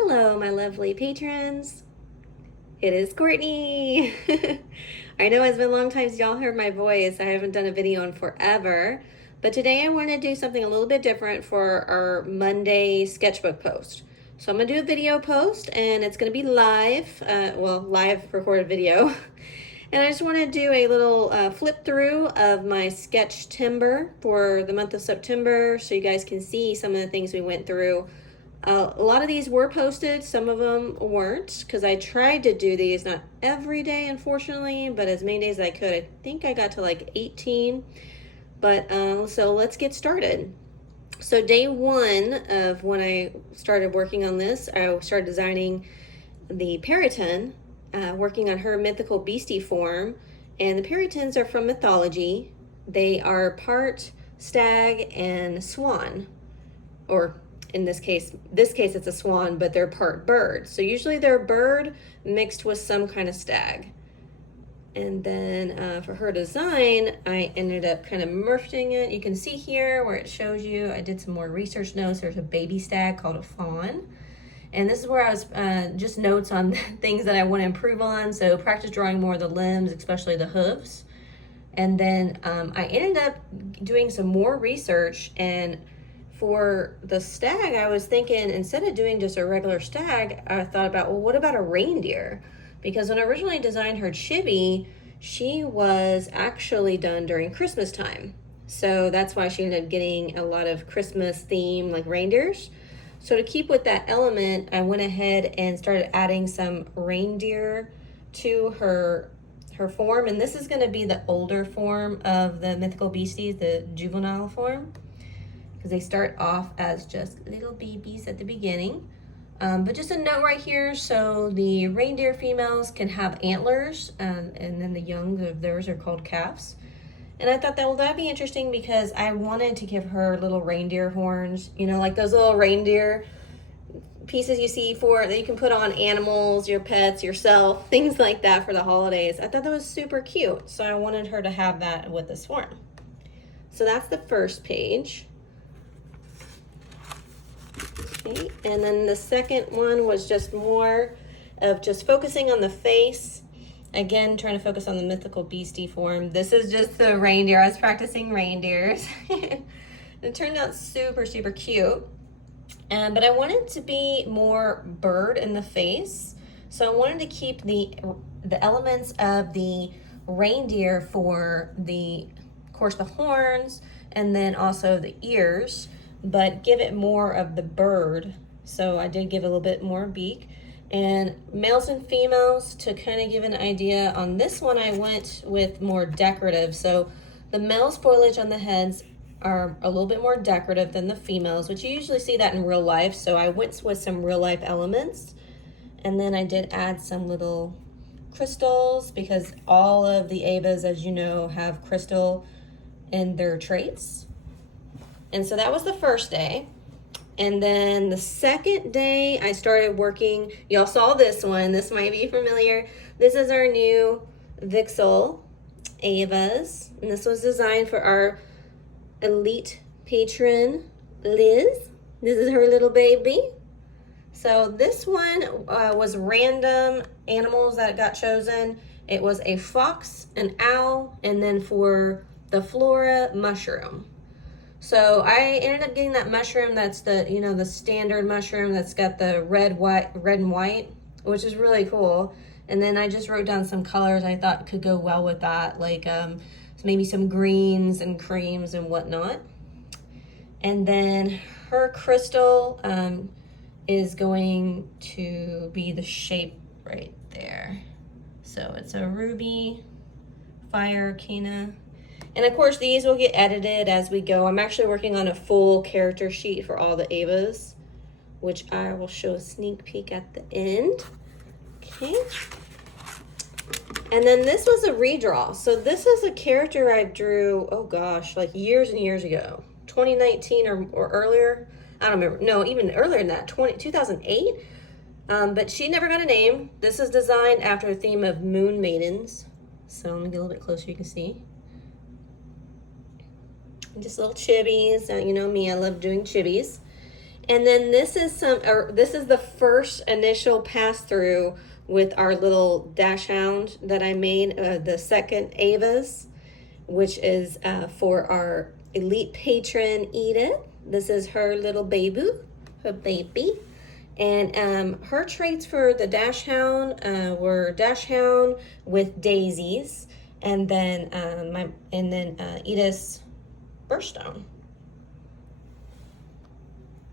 Hello, my lovely patrons. It is Courtney. I know it's been a long time since y'all heard my voice. I haven't done a video in forever, but today I want to do something a little bit different for our Monday sketchbook post. So I'm going to do a video post and it's going to be live, live recorded video. And I just want to do a little flip through of my Sketchtember for the month of September so you guys can see some of the things we went through. A lot of these were posted, some of them weren't, because I tried to do these not every day, unfortunately, but as many days as I could. I think I got to like 18, but so let's get started. So day one of when I started working on this, I started designing the Periton, working on her mythical beastie form, and the Peritons are from mythology. They are part stag and swan, or in this case it's a swan, but they're part bird. So usually they're a bird mixed with some kind of stag. And then for her design, I ended up kind of merging it. You can see here where it shows you, I did some more research notes. There's a baby stag called a fawn. And this is where I was just notes on things that I want to improve on. So practice drawing more of the limbs, especially the hooves. And then I ended up doing some more research, and for the stag, I was thinking instead of doing just a regular stag, I thought about, well, what about a reindeer? Because when I originally designed her chibi, she was actually done during Christmas time. So that's why she ended up getting a lot of Christmas theme like reindeers. So to keep with that element, I went ahead and started adding some reindeer to her form. And this is going to be the older form of the mythical beasties, the juvenile form, because they start off as just little babies at the beginning. But just a note right here, so the reindeer females can have antlers, and then the young of theirs are called calves. And I thought that'd be interesting because I wanted to give her little reindeer horns, you know, like those little reindeer pieces you see that you can put on animals, your pets, yourself, things like that for the holidays. I thought that was super cute, so I wanted her to have that with this form. So that's the first page. Okay, and then the second one was just more of just focusing on the face. Again, trying to focus on the mythical beastie form. This is just the reindeer. I was practicing reindeers. It turned out super, super cute. But I wanted to be more bird in the face. So I wanted to keep the elements of the reindeer for of course, the horns, and then also the ears, but give it more of the bird. So I did give a little bit more beak. And males and females, to kind of give an idea, on this one I went with more decorative. So the male's foliage on the heads are a little bit more decorative than the females, which you usually see that in real life. So I went with some real life elements. And then I did add some little crystals because all of the Avas, as you know, have crystal in their traits. And so that was the first day. And then the second day I started working, y'all saw this one, this might be familiar. This is our new Vixel Avas. And this was designed for our elite patron, Liz. This is her little baby. So this one was random animals that got chosen. It was a fox, an owl, and then for the flora, mushroom. So I ended up getting that mushroom that's the standard mushroom that's got the red and white, which is really cool. And then I just wrote down some colors I thought could go well with that, like maybe some greens and creams and whatnot. And then her crystal is going to be the shape right there. So it's a ruby, fire, Kena. And of course, these will get edited as we go. I'm actually working on a full character sheet for all the Avas, which I will show a sneak peek at the end. Okay. And then this was a redraw. So this is a character I drew, oh gosh, like years and years ago. 2019 or earlier. I don't remember. No, even earlier than that, 2008. But she never got a name. This is designed after a theme of moon maidens. So I'm going to get a little bit closer, you can see. Just little chibis. You know me, I love doing chibis. And then this is this is the first initial pass through with our little dash hound that I made, the second Ava's, which is for our elite patron Edith. This is her little baby, her baby. And her traits for the dash hound were dash hound with daisies, and then Edith's birthstone,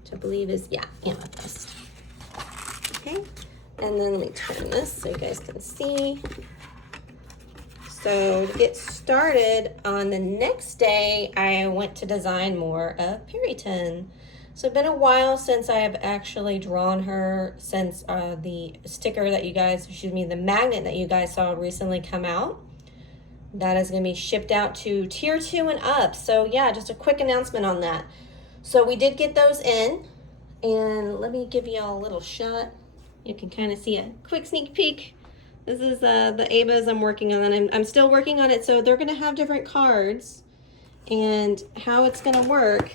which I believe is amethyst. Okay, and then let me turn this so you guys can see. So to get started, on the next day, I went to design more of Perryton. So it's been a while since I have actually drawn her, since the sticker that you guys, the magnet that you guys saw recently come out. That is going to be shipped out to tier 2 and up. So yeah, just a quick announcement on that. So we did get those in, and let me give you all a little shot. You can kind of see a quick sneak peek. This is the Ava's I'm working on, and I'm still working on it. So they're going to have different cards, and how it's going to work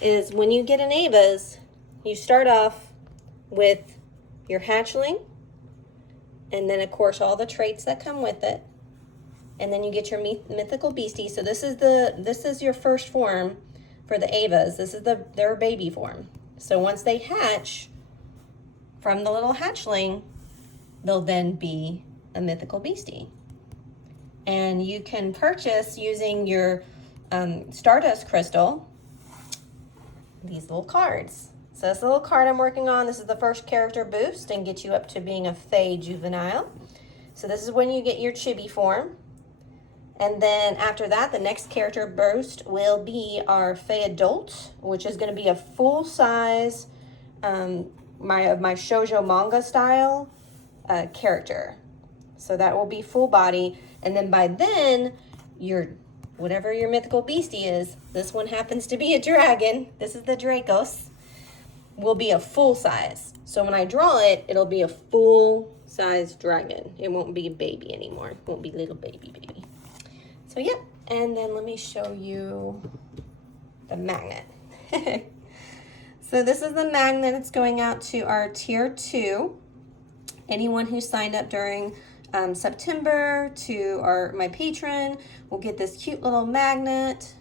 is when you get an Ava's, you start off with your hatchling, and then of course all the traits that come with it, and then you get your mythical beastie. So this is your first form for the Ava's. This is their baby form. So once they hatch from the little hatchling, they'll then be a mythical beastie. And you can purchase using your Stardust crystal these little cards. So this little card I'm working on, this is the first character boost and get you up to being a Fey juvenile. So this is when you get your chibi form. And then after that, the next character boost will be our Fey adult, which is going to be a full size my shoujo manga style character. So that will be full body, and then by then whatever your mythical beastie is, this one happens to be a dragon, this is the Dracos, will be a full size. So when I draw it, it'll be a full size dragon. It won't be a baby anymore. It won't be little baby. So yeah, and then let me show you the magnet. So this is the magnet that's going out to our tier 2. Anyone who signed up during September to my patron will get this cute little magnet.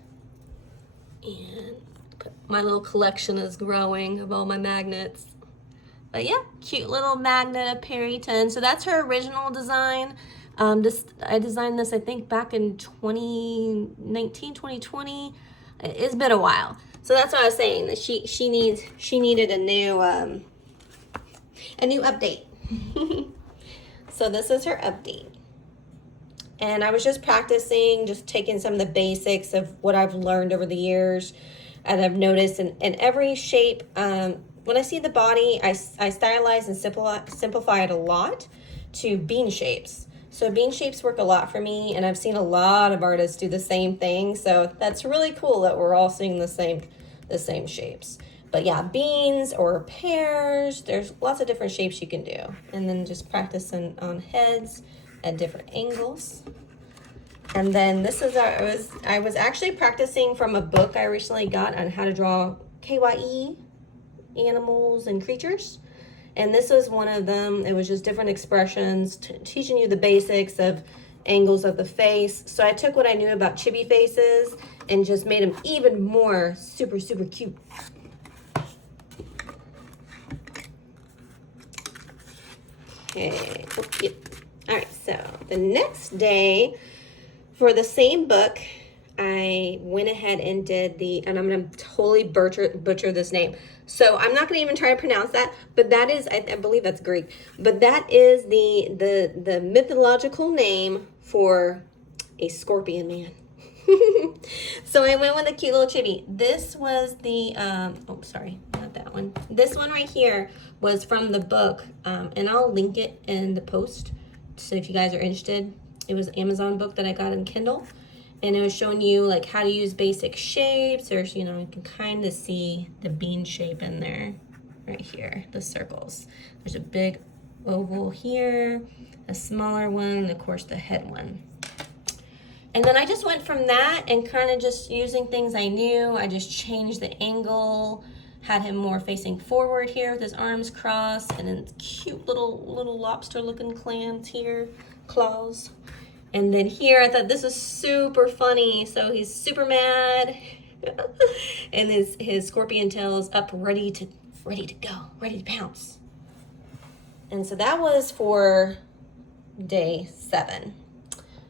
And my little collection is growing of all my magnets. But yeah, cute little magnet of Perryton. So that's her original design. I designed this, I think, back in 2019, 2020. It's been a while. So that's what I was saying. She needed a new update. So this is her update. And I was just practicing, just taking some of the basics of what I've learned over the years, and I've noticed in every shape. When I see the body, I stylize and simplify it a lot to bean shapes. So bean shapes work a lot for me, and I've seen a lot of artists do the same thing. So that's really cool that we're all seeing the same shapes. But yeah, beans or pears, there's lots of different shapes you can do. And then just practicing on heads at different angles. And then this is I was actually practicing from a book I recently got on how to draw kawaii animals and creatures. And this was one of them. It was just different expressions, teaching you the basics of angles of the face. So I took what I knew about chibi faces and just made them even more super cute. Okay, yep. All right, so the next day for the same book, I went ahead and did and I'm going to totally butcher this name. So I'm not going to even try to pronounce that, but that is, I believe that's Greek, but that is the mythological name for a scorpion man. So I went with a cute little chibi. This was the, oh, sorry, not that one. This one right here was from the book, and I'll link it in the post. So if you guys are interested, it was an Amazon book that I got in Kindle. And it was showing you like how to use basic shapes. There's, you can kind of see the bean shape in there, right here, the circles. There's a big oval here, a smaller one, and of course the head one. And then I just went from that and kind of just using things I knew. I just changed the angle had him more facing forward here with his arms crossed, and then cute little lobster looking clams here, claws. And then here I thought this was super funny. So he's super mad and his scorpion tail is up ready to go, ready to pounce. And so that was for day 7.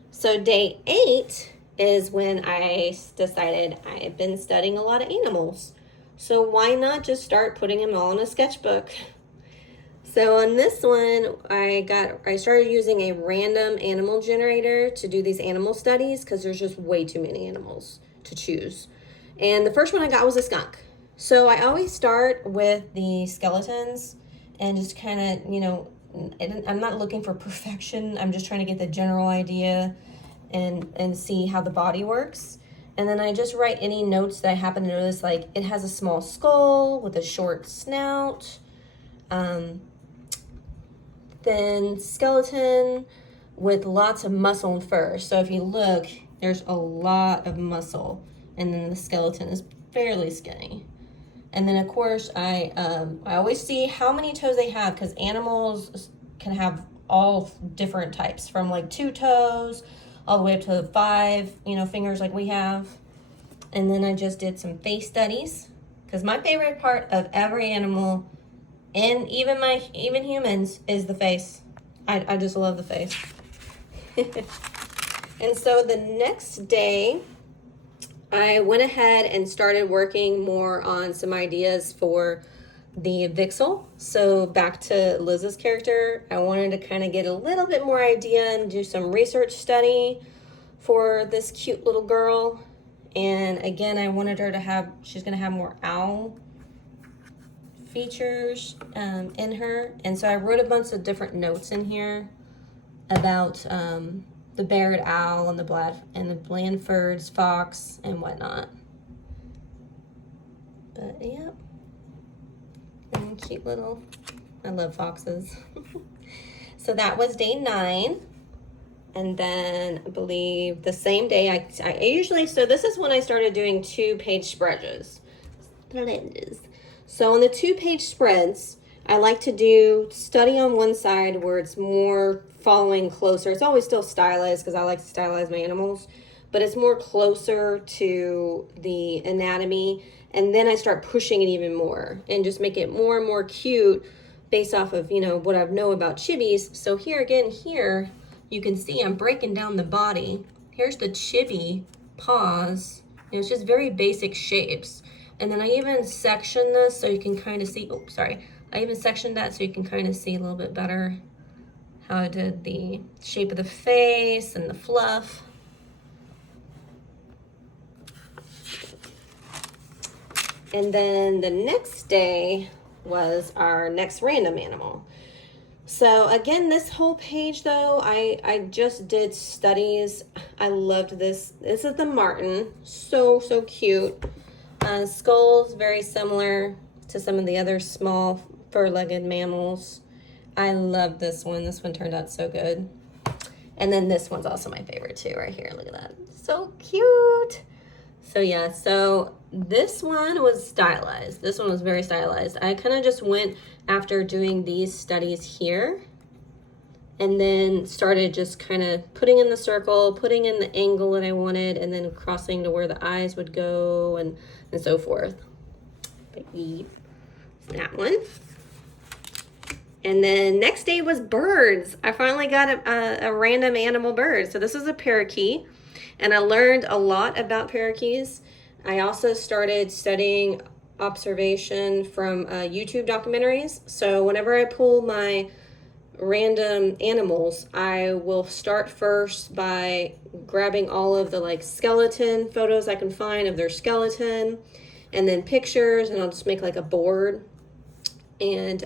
So day 8 is when I decided I had been studying a lot of animals. So why not just start putting them all in a sketchbook? So on this one, I started using a random animal generator to do these animal studies because there's just way too many animals to choose. And the first one I got was a skunk. So I always start with the skeletons and just kind of, I'm not looking for perfection. I'm just trying to get the general idea and see how the body works. And then I just write any notes that I happen to notice, like it has a small skull with a short snout. Then skeleton with lots of muscle and fur. So if you look, there's a lot of muscle. And then the skeleton is fairly skinny. And then of course I always see how many toes they have, because animals can have all different types, from like 2 toes all the way up to 5 fingers like we have. And then I just did some face studies, because my favorite part of every animal, and even humans, is the face. I just love the face. And so the next day I went ahead and started working more on some ideas for the Vixel. So back to Liz's character, I wanted to kind of get a little bit more idea and do some research study for this cute little girl. And again, I wanted her to have, she's going to have more owl features in her. And so I wrote a bunch of different notes in here about the barred owl and the Blandford's fox and whatnot. But yeah, and cute little, I love foxes. So that was day 9. And then I believe the same day I usually, so this is when I started doing 2-page spreads. So on the 2-page spreads, I like to do study on one side where it's more following closer. It's always still stylized because I like to stylize my animals, but it's more closer to the anatomy. And then I start pushing it even more and just make it more and more cute based off of, what I know about chibis. So here again, you can see I'm breaking down the body. Here's the chibi paws. It's just very basic shapes. And then I even section this so you can kind of see, I even sectioned that so you can kind of see a little bit better how I did the shape of the face and the fluff. And then the next day was our next random animal. So again, this whole page though, I just did studies. I loved this. This is the marten. So cute. Skull's very similar to some of the other small fur-legged mammals. I love this one. This one turned out so good. And then this one's also my favorite too, right here. Look at that. So cute. So yeah, so this one was stylized. This one was very stylized. I kind of just went after doing these studies here and then started just kind of putting in the circle, putting in the angle that I wanted, and then crossing to where the eyes would go and so forth. But yeah, that one. And then next day was birds. I finally got a random animal bird. So this is a parakeet, and I learned a lot about parakeets. I also started studying observation from YouTube documentaries. So whenever I pull my random animals, I will start first by grabbing all of the skeleton photos I can find of their skeleton, and then pictures, and I'll just make like a board. And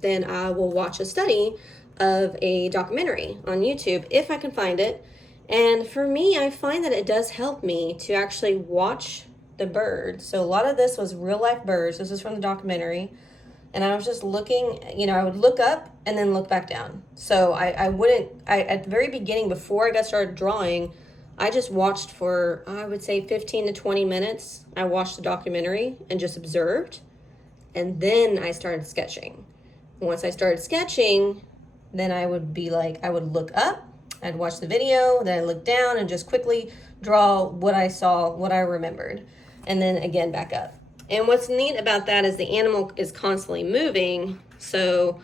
then I will watch a study of a documentary on YouTube if I can find it. And for me, I find that it does help me to actually watch the bird. So a lot of this was real life birds. This is from the documentary. And I was just looking, I would look up and then look back down. So I at the very beginning, before I got started drawing, I just watched for, I would say 15 to 20 minutes. I watched the documentary and just observed. And then I started sketching. Once I started sketching, then I would be like, I would look up, I'd watch the video, then I'd look down and just quickly draw what I saw, what I remembered, and then again back up. And what's neat about that is the animal is constantly moving, so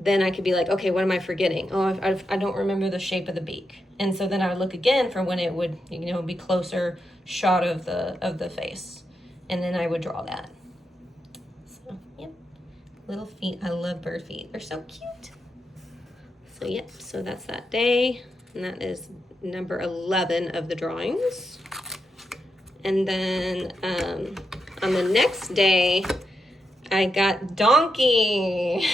then I could be like, okay, what am I forgetting? Oh, I don't remember the shape of the beak. And so then I would look again for when it would, be closer shot of the face. And then I would draw that. So, yep. Little feet. I love bird feet. They're so cute. So, yep. So that's that day. And that is number 11 of the drawings. And then on the next day, I got donkey.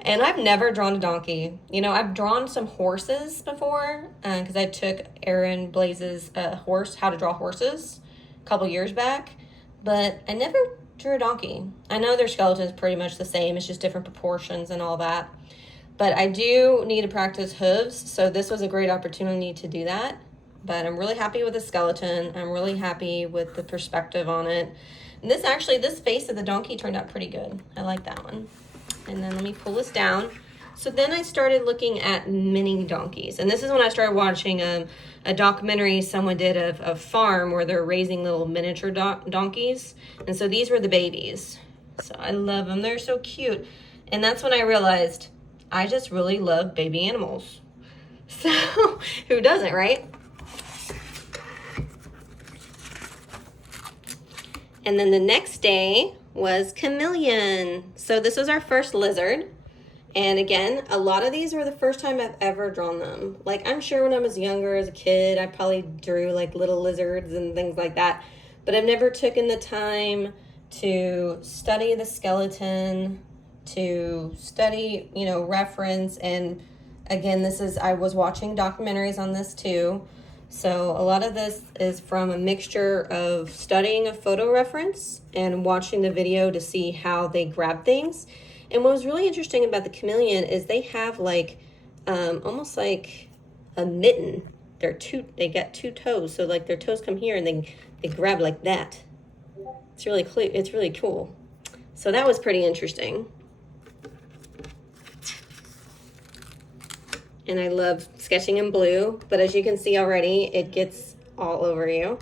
And I've never drawn a donkey. I've drawn some horses before because I took Aaron Blaze's horse, How to Draw Horses, a couple years back. But I never drew a donkey. I know their skeleton is pretty much the same. It's just different proportions and all that. But I do need to practice hooves, so this was a great opportunity to do that. But I'm really happy with the skeleton. I'm really happy with the perspective on it. And this face of the donkey turned out pretty good. I like that one. And then let me pull this down. So then I started looking at mini donkeys. And this is when I started watching a documentary someone did of a farm where they're raising little miniature donkeys. And so these were the babies. So I love them. They're so cute. And that's when I realized I just really love baby animals. So who doesn't, right? And then the next day was chameleon. So this was our first lizard. And again, a lot of these were the first time I've ever drawn them. Like, I'm sure when I was younger as a kid, I probably drew like little lizards and things like that. But I've never taken the time to study the skeleton, to study, reference. And again, I was watching documentaries on this too. So a lot of this is from a mixture of studying a photo reference and watching the video to see how they grab things. And what was really interesting about the chameleon is they have like almost like a mitten. They got two toes, so like their toes come here and they grab like that. It's really cool. So that was pretty interesting. And I love sketching in blue, but as you can see already, it gets all over you.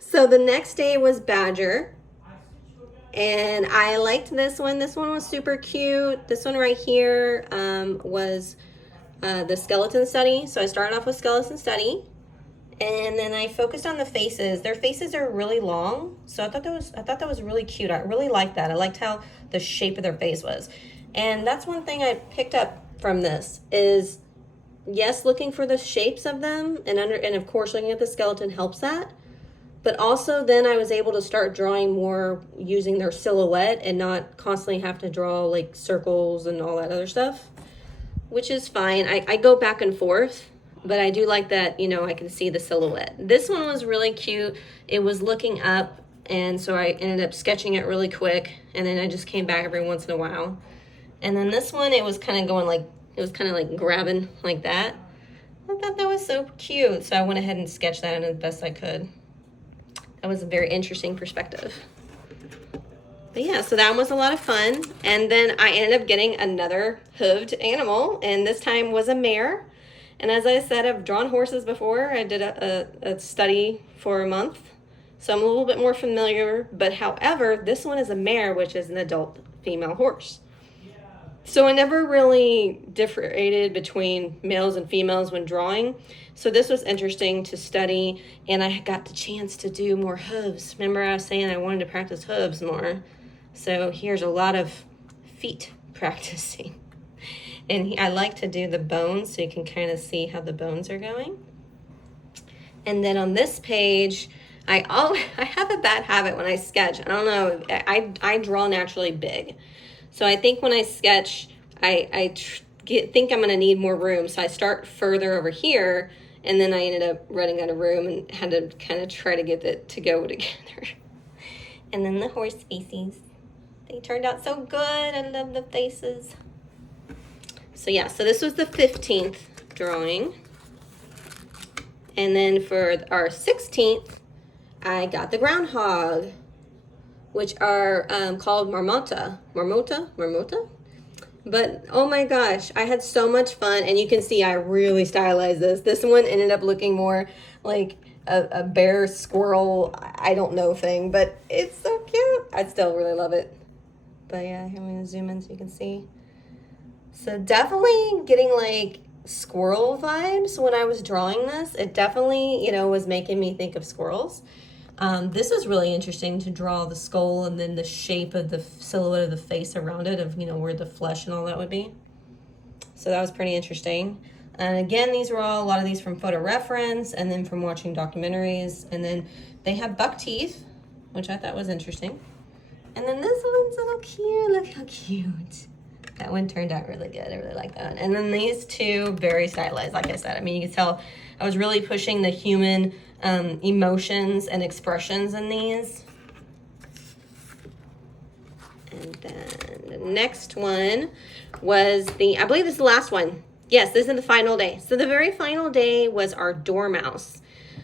So the next day was badger. And I liked this one. This one was super cute. This one right here was the skeleton study. So I started off with skeleton study. And then I focused on the faces. Their faces are really long. So I thought that was really cute. I really liked that. I liked how the shape of their face was. And that's one thing I picked up from this is, yes, looking for the shapes of them, and of course looking at the skeleton helps that, but also then I was able to start drawing more using their silhouette and not constantly have to draw like circles and all that other stuff, which is fine. I go back and forth, but I do like that, I can see the silhouette. This one was really cute. It was looking up, and so I ended up sketching it really quick, and then I just came back every once in a while. And then this one, it was kind of going like, it was kind of like grabbing like that. I thought that was so cute. So I went ahead and sketched that in as best I could. That was a very interesting perspective. But yeah, so that was a lot of fun. And then I ended up getting another hooved animal, and this time was a mare. And as I said, I've drawn horses before. I did a study for a month, so I'm a little bit more familiar. But however, this one is a mare, which is an adult female horse. So I never really differentiated between males and females when drawing. So this was interesting to study, and I got the chance to do more hooves. Remember I was saying I wanted to practice hooves more. So here's a lot of feet practicing. And I like to do the bones so you can kind of see how the bones are going. And then on this page, I have a bad habit when I sketch. I don't know, I draw naturally big. So I think when I sketch, I think I'm going to need more room. So I start further over here, and then I ended up running out of room and had to kind of try to get it to go together. And then the horse faces. They turned out so good. I love the faces. So yeah, so this was the 15th drawing. And then for our 16th, I got the groundhog, which are called marmota. But oh my gosh, I had so much fun, and you can see I really stylized this. This one ended up looking more like a bear squirrel, I don't know thing, but it's so cute. I still really love it. But yeah, I'm gonna zoom in so you can see. So definitely getting like squirrel vibes when I was drawing this. It definitely, you know, was making me think of squirrels. This is really interesting to draw the skull and then the shape of the silhouette of the face around it, of, you know, where the flesh and all that would be. So that was pretty interesting. And again, these were all, a lot of these from photo reference and then from watching documentaries. And then they have buck teeth, which I thought was interesting. And then this one's so cute. Look how cute. That one turned out really good. I really like that one. And then these two, very stylized, like I said. I mean, you can tell I was really pushing the human emotions and expressions in these. And then the next one was I believe this is the last one. Yes, this is the final day. So the very final day was our dormouse.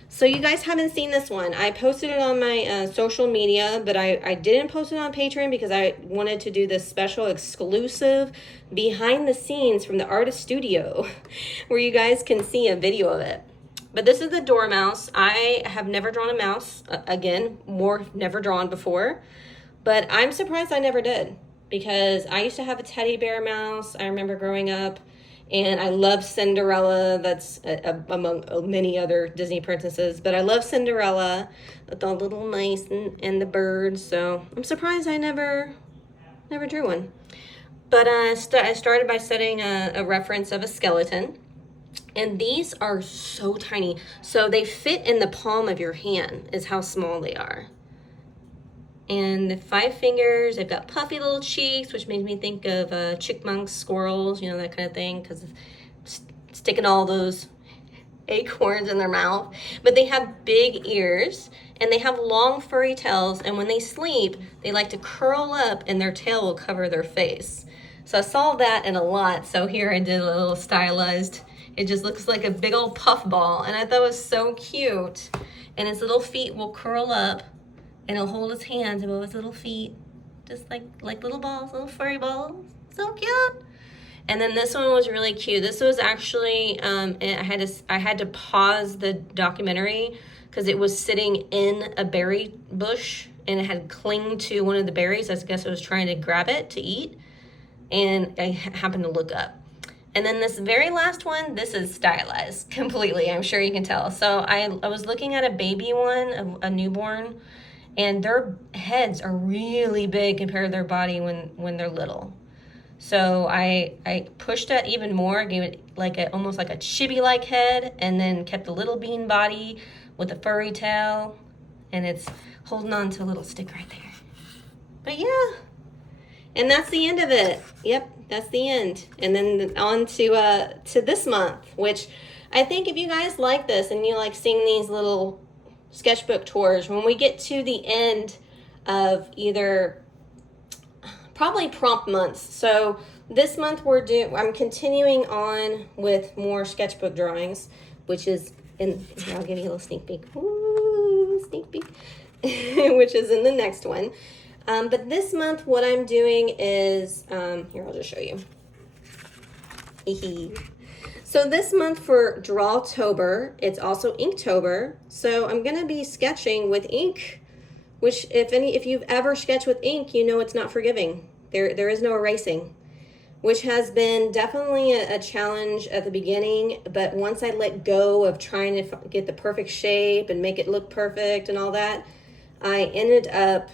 So you guys haven't seen this one. I posted it on my social media, but I didn't post it on Patreon because I wanted to do this special exclusive behind the scenes from the artist studio where you guys can see a video of it. But this is the dormouse. I have never drawn a mouse. Again, never drawn before. But I'm surprised I never did, because I used to have a teddy bear mouse. I remember growing up, and I love Cinderella. That's among many other Disney princesses. But I love Cinderella with all the little mice and the birds. So I'm surprised I never drew one. But I started by studying a reference of a skeleton. And these are so tiny. So they fit in the palm of your hand is how small they are. And the 5 fingers, they've got puffy little cheeks, which makes me think of chipmunks, squirrels, you know, that kind of thing, because sticking all those acorns in their mouth. But they have big ears, and they have long furry tails, and when they sleep, they like to curl up, and their tail will cover their face. So I saw that in a lot, so here I did a little stylized. It just looks like a big old puff ball, and I thought it was so cute. And his little feet will curl up, and he'll hold his hands above his little feet, just like little balls, little furry balls. So cute. And then this one was really cute. This was actually, I had to pause the documentary because it was sitting in a berry bush, and it had clinged to one of the berries. I guess it was trying to grab it to eat, and I happened to look up. And then this very last one, this is stylized completely. I'm sure you can tell. So I was looking at a baby one, a newborn, and their heads are really big compared to their body when they're little. So I pushed it even more, gave it like almost like a chibi-like head, and then kept the little bean body with a furry tail, and it's holding on to a little stick right there. But yeah, and that's the end of it. Yep, that's the end. And then on to this month, which I think if you guys like this and you like seeing these little sketchbook tours, when we get to the end of either probably prompt months. So this month I'm continuing on with more sketchbook drawings, which is here, I'll give you a little sneak peek. Ooh, sneak peek. Which is in the next one. But this month what I'm doing is, here, I'll just show you. So this month for Drawtober, it's also Inktober. So I'm going to be sketching with ink, which if you've ever sketched with ink, you know it's not forgiving. There is no erasing, which has been definitely a challenge at the beginning. But once I let go of trying to get the perfect shape and make it look perfect and all that, I ended up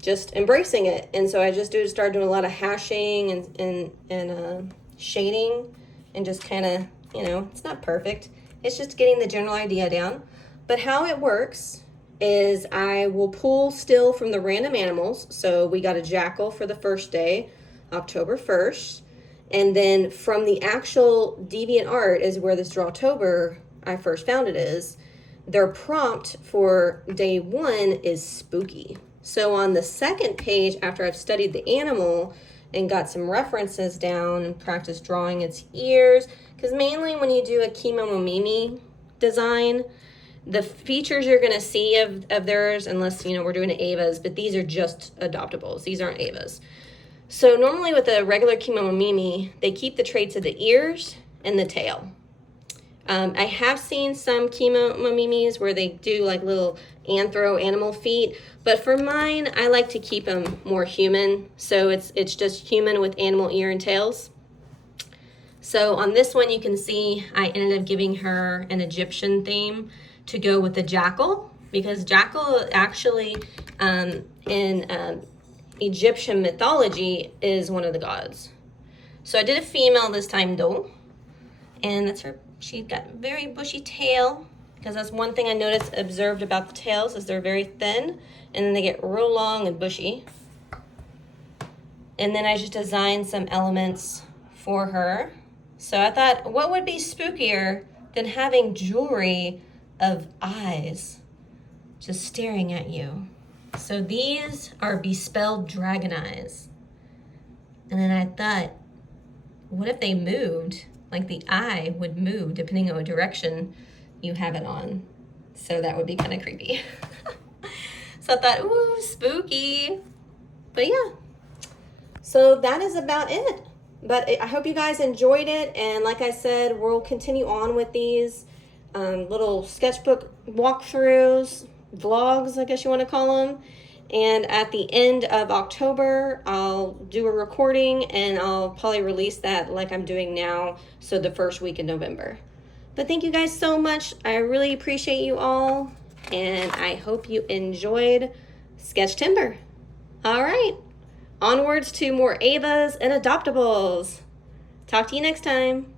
just embracing it. And so I just started doing a lot of hashing and shading. And just kind of, you know, it's not perfect. It's just getting the general idea down. But how it works is I will pull still from the random animals. So we got a jackal for the first day, October 1st. And then from the actual DeviantArt is where this Drawtober I first found it is. Their prompt for day 1 is spooky. So on the second page, after I've studied the animal and got some references down and practiced drawing its ears, because mainly when you do a Kimomo Mimi design, The features you're going to see of theirs, unless, you know, we're doing Avas, but these are just adoptables. These aren't Avas. So normally with a regular Kimonomimi, they keep the traits of the ears and the tail. I have seen some Kimonomimis where they do like little anthro animal feet, but for mine, I like to keep them more human. So it's just human with animal ear and tails. So on this one, you can see I ended up giving her an Egyptian theme to go with the jackal, because jackal actually in Egyptian mythology is one of the gods. So I did a female this time though, and that's her. She's got very bushy tail, because that's one thing I observed about the tails is they're very thin and then they get real long and bushy. And then I just designed some elements for her. So I thought, what would be spookier than having jewelry of eyes just staring at you? So these are bespelled dragon eyes. And then I thought, what if they moved? Like the eye would move depending on what direction you have it on. So that would be kind of creepy. So I thought, ooh, spooky. But yeah, so that is about it. But I hope you guys enjoyed it. And like I said, we'll continue on with these little sketchbook walkthroughs, vlogs, I guess you want to call them. And at the end of October, I'll do a recording and I'll probably release that like I'm doing now, so the first week in November. But thank you guys so much. I really appreciate you all, and I hope you enjoyed Sketchtember. All right, onwards to more Avas and adoptables. Talk to you next time.